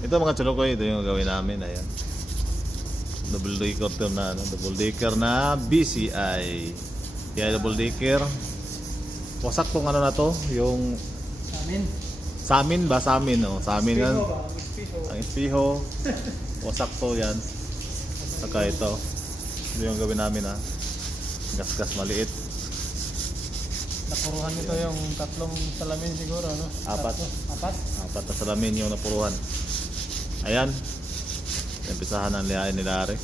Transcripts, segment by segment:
Ito mga chulukoy, ito yung gawin namin. Ayan. Double decker to na, ano, double decker na BCI. Kaya double decker. Wasak tong ano na to, yung Sa amin. sa amin ba? Sa amin, oh. Sa amin yan. Piho ba? Piho. Ang espeho. Wasak to yan. Saka ito. Ito yung gawin namin, ha. Gas-gas maliit. Napuruhan nito yung tatlong salamin siguro, no? Apat. Tatlo. Apat? Apat na salamin yung napuruhan. Ayan. Umpisahan ang lihain ni Larry.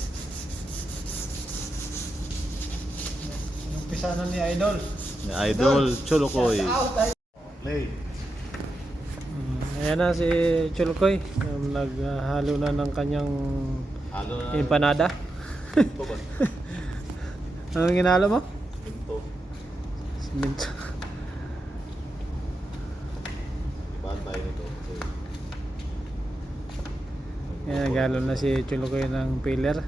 Yung pisanan ni Idol. Ni Idol Chulukoy. Shout out, Play. Ayan na si Chulukoy. Naghalo na ng kanyang Halo na. empanada. Ito ba? Anong ginalo mo? Ito. Siminto. Ibaan tayo nito. Ayan, naghalo na si Chulukoy ng pillar.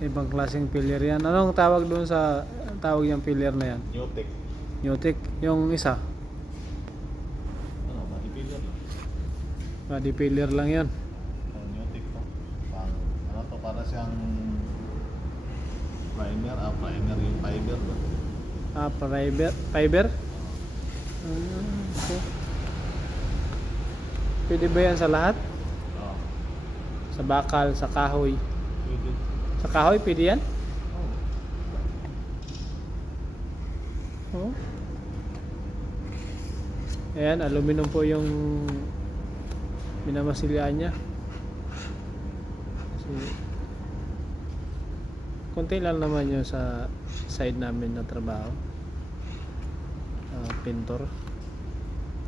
Ibang klaseng pillar yan. Anong tawag doon sa tawag yung pillar na yan? Newtek. Newtek. Yung isa. Ano, madipilan lang. Body pillar lang yan. Newtek to. Pang, ano to, para siyang primer. Primer yung fiber ba? Fiber? Fiber? Okay. Pwede ba yan sa lahat? Oo. Sa bakal, sa kahoy. Pwede. Sa kahoy, pwede yan? Oo. Oo. Ayan, aluminum po yung minamasilyaan niya. Kasi konti lang naman yun sa side namin na trabaho. Pintor.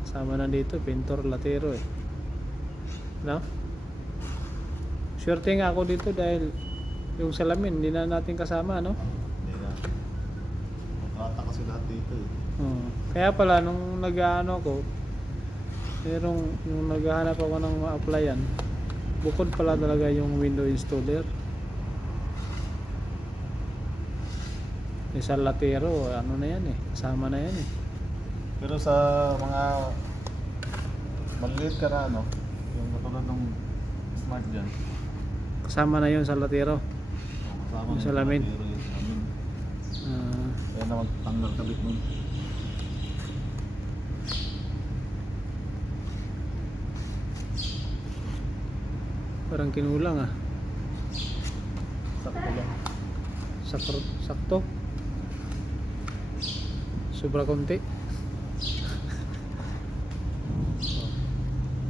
Kasama na dito, pintor, latero eh. No? Swerte nga ako dito dahil yung salamin hindi na natin kasama, no? Hindi na. Kontrata kasi lahat dito eh. Kaya pala nung nag-ano ko, merong yung naghahanap ako ng ma-applyan, bukod pala talaga yung window installer. Isang latero, ano na yan eh, kasama na yan eh. Pero sa mga maliit ka na, ano, yung katulad ng smart dyan, Kasama na yun sa latero. kasama Yung na salamin. matiro yung salamin. Ah, Kaya na magtanggal kabit nun. parang kinulang ah. Sakto lang. Sakto. Sobra konti.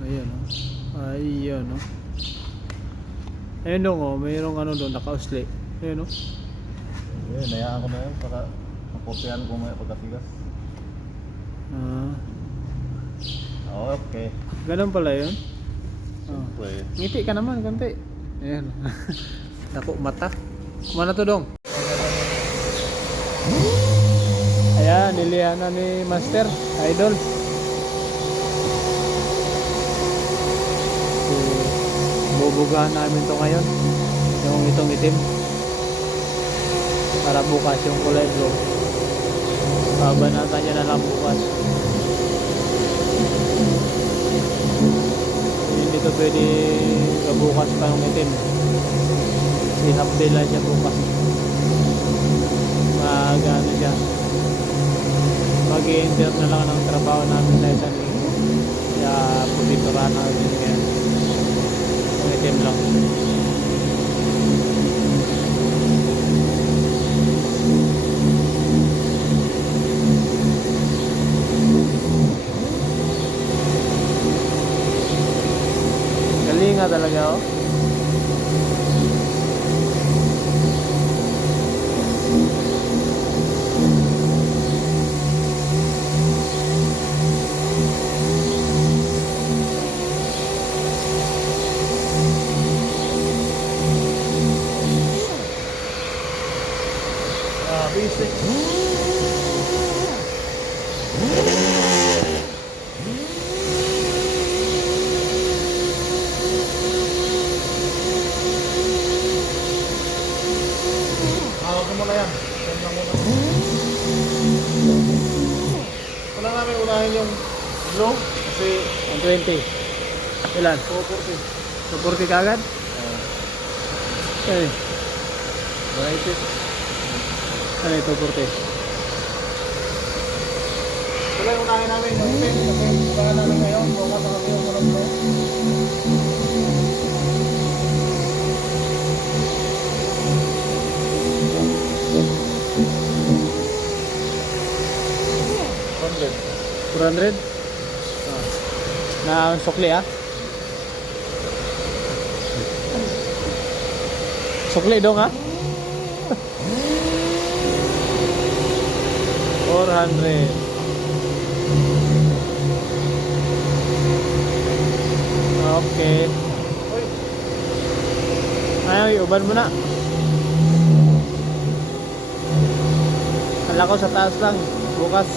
Ayan o. Ayan o. Ayun dong o. Mayroong ano doon. Naka-usli. Ayun o. Eh, nayaan ko na yun para mapupian ko may pagkatigas. Ah, Okay. ganun pala yun. Oh. Siyempre. Ngiti ka naman konti. Ayan. Naku, mata. Kumana to dong. Ayan, nilihan na ni Master Idol. So, bubugahan namin to ngayon. Yung itong itim. Para bukas yung kulay blue. Babanatan niya na lang bukas. Hindi to pwede bukas pa yung itim. Si half day lang siya bukas. Mag-ano siya. Mag-i-enter na lang ng trabaho namin sa isang linggo. Kaya pupiturahan namin kaya yung itim lang. Galing nga talaga oh. Basic. Hawak mo na yan. Yan lang muna. Wala namin unahin yung blue. Kasi 120. Ilan? 440. 240 kagad? Eh, 180. ano ito 240? Ito lang yung unahin namin. Yung itin. Kasi unahan namin ngayon. Bukas na kami yung walang bro. Hundred. 400? Na sukli ah? Sukli dong ah? 400. Okay. Uy. Ay, uban mo na. Kala ko sa taas lang. Bukas.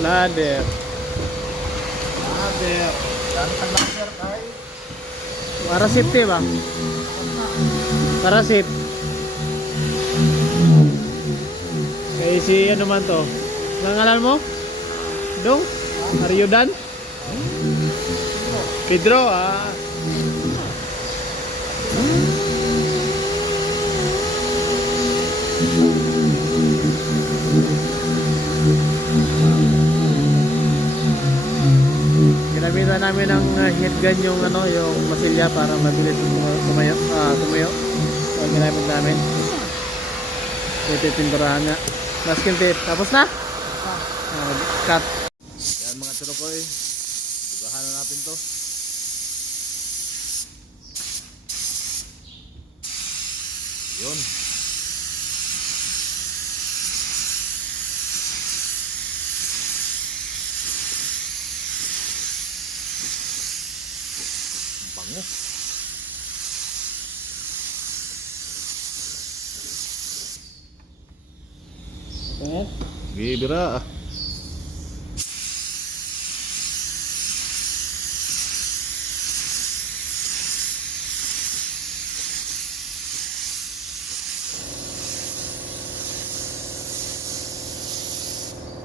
Ladder. Ladder. Dami kang ladder kay. Para safety ba? Para safe. Eh si ano man to? Nangalan mo? Dong? Are you done? Pedro ah. Ginamitan namin ng heat gun yung ano, yung masilya para mabilis tumayo, tumayo. So, ginamit namin. Titinturahan nga. Masking tape. Tapos na? Cut. Yan mga tinukoy. Bugahan na natin to. Yun. Bango. Tingin. Bibira ah.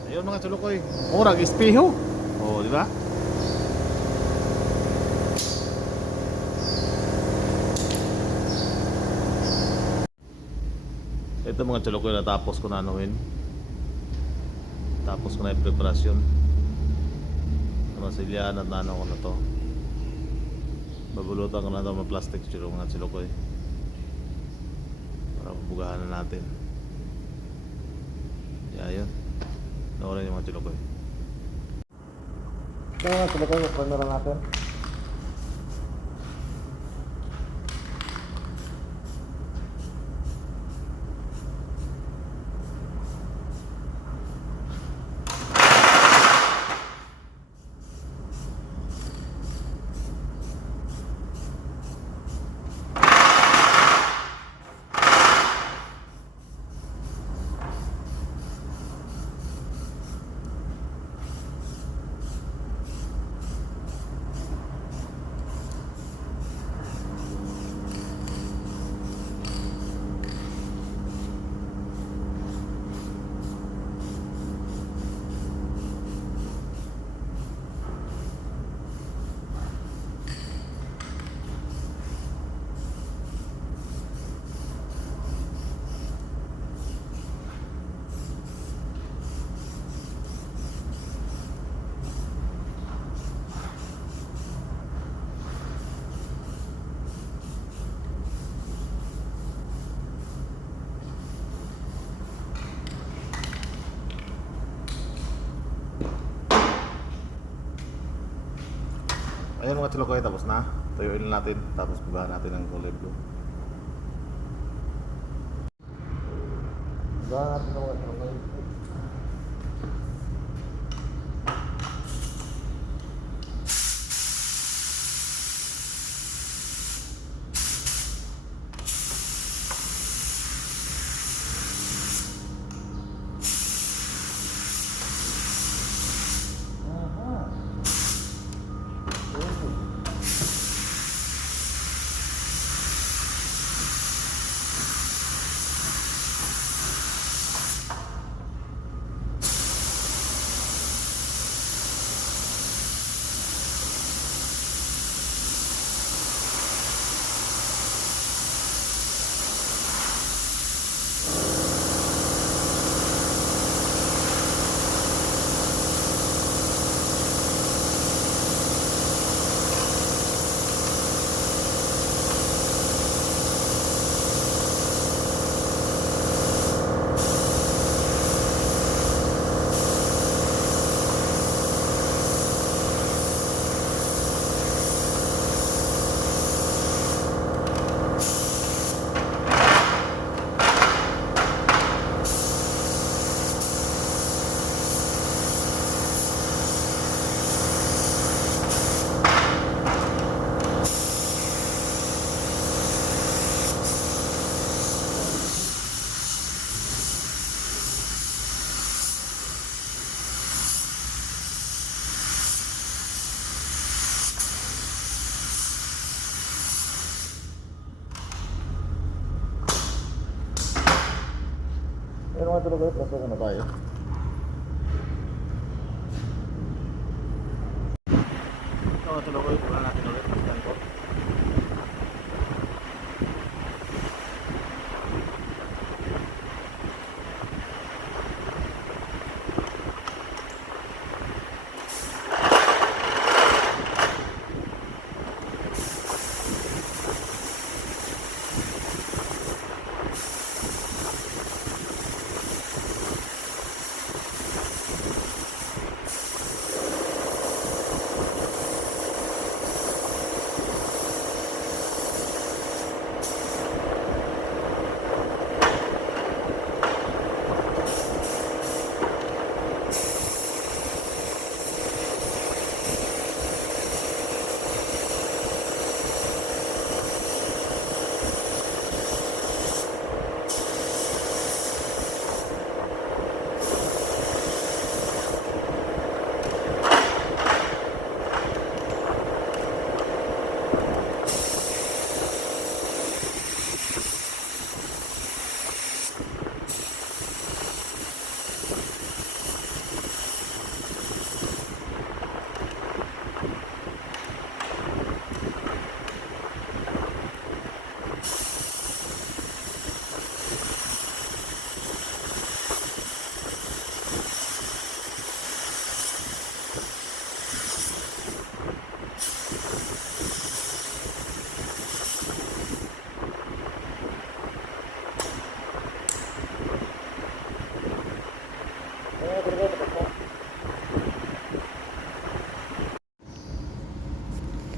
Ayun mga tulukoy. Orag, espiho. Oh, di ba? Ito mga tulukoy natapos ko na anuhin. Tapos ko na yung preparasyon. Masilyan at nano ko na to. Babulutan ko na ito mga plastic mga tulukoy. Para bugahan na natin. Yun. Nakuha yung mga tulukoy. Ito mga tulukoy, mag-primera natin. Ayun mga tulukoy, tapos na. Tuyuin natin, tapos bugahan natin ng kulay blue. Bugahan natin ng mga tulukoy. mga tuloy plastic na tayo. Ito mga tuloy, wala natin ulit. Plastic ko.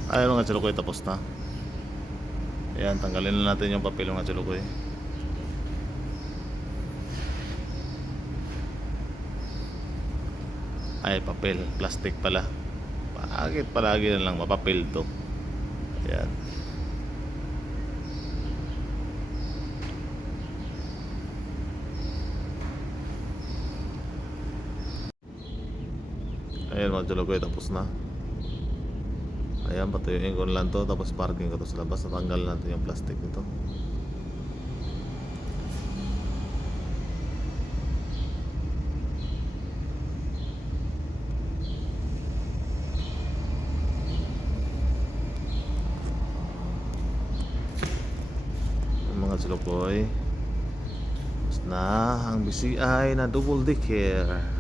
Ayun mga chulukoy, tapos na. Ayan, tanggalin na natin yung papel mga chulukoy. Ay, papel, plastic pala. Bakit palagi na lang mapapel to? Ayan. Ayan mga chulukoy, tapos na. Ayan, patuyuin ko lang to, tapos parking ko to sa labas. Natanggal natin yung plastic nito. Yung mga chulukoy, tapos na ang BCI na double decker.